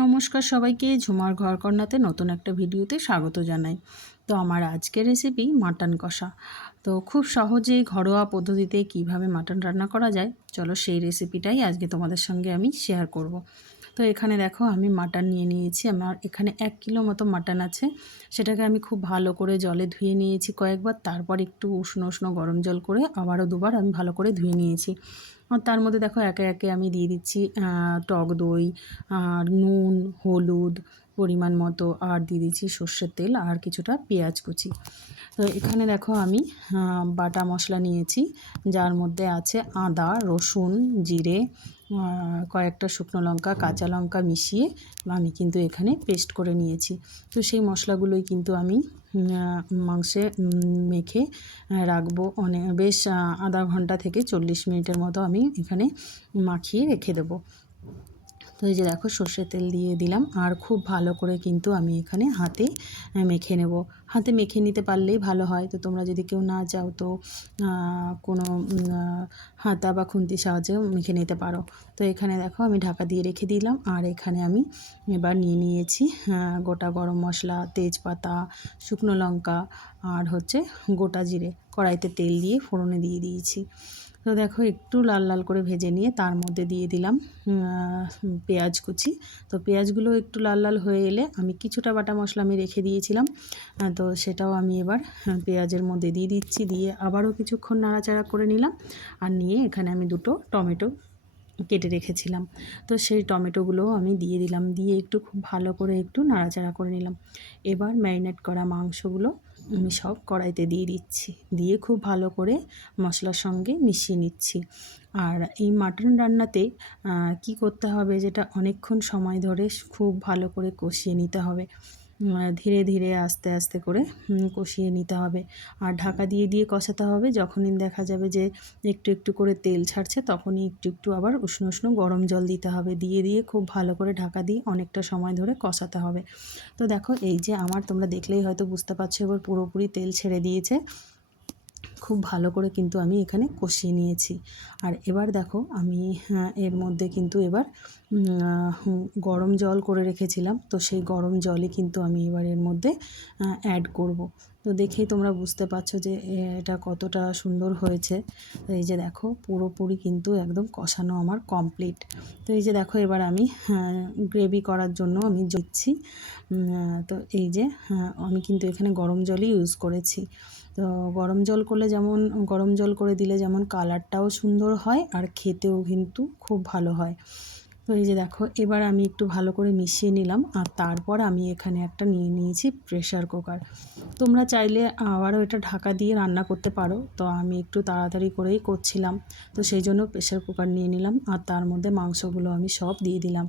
নমস্কার সবাইকে, ঝুমার ঘরকন্নাতে নতুন একটা ভিডিওতে স্বাগত জানাই। তো আমার আজকের রেসিপি মাটন কষা। তো খুব সহজেই ঘরোয়া পদ্ধতিতে কিভাবে মাটন রান্না করা যায়, চলো সেই রেসিপিটাই আজকে তোমাদের সঙ্গে আমি শেয়ার করব। তো এখানে দেখো আমি মাটন নিয়ে নিয়েছি। আমার এখানে 1 কিলো মতো মাটন আছে। সেটাকে আমি খুব ভালো করে জলে ধুয়ে নিয়েছি কয়েকবার, তারপর একটু উষ্ণ উষ্ণ গরম জল করে আবারও দুবার আমি ভালো করে ধুয়ে নিয়েছি। আর তার মধ্যে দেখো একে একে আমি দিয়ে দিচ্ছি টক দই, আর নুন, হলুদ পরিমাণ মতো, আর দিয়ে দিচ্ছি সর্ষের তেল আর কিছুটা পেঁয়াজ কুচি। তো এখানে দেখো আমি বাটা মশলা নিয়েছি, যার মধ্যে আছে আদা, রসুন, জিরে, কয়েকটা শুকনো লঙ্কা, কাঁচা লঙ্কা মিশিয়ে আমি কিন্তু এখানে পেস্ট করে নিয়েছি। তো সেই মশলাগুলোই কিন্তু আমি মাংসে মেখে রাখবো অনেক বেশ আধা ঘন্টা থেকে 40 মিনিটের মতো আমি এখানে মাখিয়ে রেখে দেবো। তো এই যে দেখো সর্ষের তেল দিয়ে দিলাম, আর খুব ভালো করে কিন্তু আমি এখানে হাতে মেখে নেব। হাতে মেখে নিতে পারলেই ভালো হয়। তো তোমরা যদি কেউ না চাও তো কোনো হাতা বা খুন্তির সাহায্যেও মেখে নিতে পারো। তো এখানে দেখো আমি ঢাকা দিয়ে রেখে দিলাম, আর এখানে আমি এবার নিয়ে নিয়েছি গোটা গরম মশলা, তেজপাতা, শুকনো লঙ্কা, আর হচ্ছে গোটা জিরে। কড়াইতে তেল দিয়ে ফোড়নে দিয়ে দিয়েছি। তো দেখো একটু লাল লাল করে ভেজে নিয়ে তার মধ্যে দিয়ে দিলাম পেঁয়াজ কুচি। তো পেঁয়াজগুলো একটু লাল লাল হয়ে এলে আমি কিছুটা বাটা মশলা আমি রেখে দিয়েছিলাম, তো সেটাও আমি এবার পেঁয়াজের মধ্যে দিয়ে দিচ্ছি। দিয়ে আবারও কিছুক্ষণ নাড়াচাড়া করে নিলাম, আর নিয়ে এখানে আমি দুটো টমেটো কেটে রেখেছিলাম, তো সেই টমেটোগুলোও আমি দিয়ে দিলাম। দিয়ে একটু খুব ভালো করে একটু নাড়াচাড়া করে নিলাম। এবার ম্যারিনেট করা মাংসগুলো আমি সব কড়াইতে দিয়ে দিচ্ছি, দিয়ে খুব ভালো করে মশলার সঙ্গে মিশিয়ে নিচ্ছি। আর এই মাটন রান্নাতে কি করতে হবে, যেটা অনেকক্ষণ সময় ধরে খুব ভালো করে কষিয়ে নিতে হবে। ধীরে ধীরে আস্তে আস্তে করে কষিয়ে নিতে হবে, আর ঢাকা দিয়ে দিয়ে কষাতে হবে। যখনই দেখা যাবে যে একটু একটু করে তেল ছাড়ছে, তখনই একটু একটু আবার উষ্ণ উষ্ণ গরম জল দিতে হবে। দিয়ে দিয়ে খুব ভালো করে ঢাকা দিয়ে অনেকটা সময় ধরে কষাতে হবে। তো দেখো এই যে আমার, তোমরা দেখলেই হয়তো বুঝতে পারছো, এবার পুরোপুরি তেল ছেড়ে দিয়েছে। খুব ভালো করে কিন্তু আমি এখানে কষিয়ে নিয়েছি। আর এবার দেখো আমি এর মধ্যে কিন্তু এবার গরম জল করে রেখেছিলাম, তো সেই গরম জলই কিন্তু আমি এবার এর মধ্যে অ্যাড করব। তো দেখেই তোমরা বুঝতে পারছো যে এটা কতটা সুন্দর হয়েছে। তো এই যে দেখো পুরোপুরি কিন্তু একদম কষানো আমার কমপ্লিট। তো এই যে দেখো এবার আমি গ্রেভি করার জন্য আমি দিচ্ছি। তো এই যে আমি কিন্তু এখানে গরম জলই ইউজ করেছি। তো গরম জল করলে যেমন, গরম জল করে দিলে যেমন কালারটাও সুন্দর হয়, আর খেতেও কিন্তু খুব ভালো হয়। তো এই যে দেখো এবার আমি একটু ভালো করে মিশিয়ে নিলাম, আর তারপর আমি এখানে একটা নিয়ে নিয়েছি প্রেশার কুকার। তোমরা চাইলে আবারও এটা ঢাকা দিয়ে রান্না করতে পারো, তো আমি একটু তাড়াতাড়ি করেই করছিলাম, তো সেই জন্য প্রেশার কুকার নিয়ে নিলাম। আর তার মধ্যে মাংসগুলো আমি সব দিয়ে দিলাম।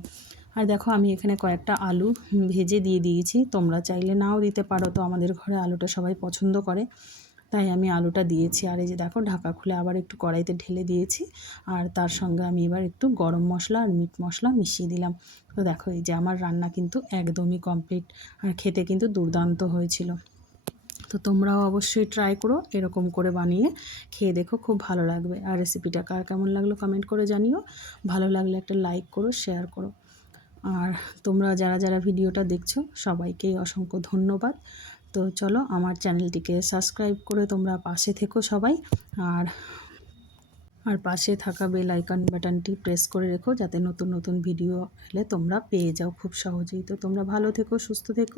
আর দেখো আমি এখানে কয়েকটা আলু ভেজে দিয়ে দিয়েছি, তোমরা চাইলে নাও দিতে পারো। তো আমাদের ঘরে আলুটা সবাই পছন্দ করে, তাই আমি আলুটা দিয়েছি। আর এই যে দেখো ঢাকা খুলে আবার একটু কড়াইতে ঢেলে দিয়েছি, আর তার সঙ্গে আমি এবার একটু গরম মশলা আর মিট মশলা মিশিয়ে দিলাম। তো দেখো এই যে আমার রান্না কিন্তু একদমই কমপ্লিট, আর খেতে কিন্তু দুর্দান্ত হয়েছিল। তো তোমরাও অবশ্যই ট্রাই করো, এরকম করে বানিয়ে খেয়ে দেখো, খুব ভালো লাগবে। আর রেসিপিটা কার কেমন লাগলো কমেন্ট করে জানিও। ভালো লাগলে একটা লাইক করো, শেয়ার করো। আর তোমরা যারা যারা ভিডিওটা দেখছো সবাইকেই অসংখ্য ধন্যবাদ। তো চলো আমার চ্যানেলটিকে সাবস্ক্রাইব করে তোমরা পাশে থেকো সবাই। আর আর পাশে থাকা বেল আইকন বাটনটি প্রেস করে রেখো, যাতে নতুন নতুন ভিডিও এলে তোমরা পেয়ে যাও খুব সহজেই। তো তোমরা ভালো থেকো, সুস্থ থেকো।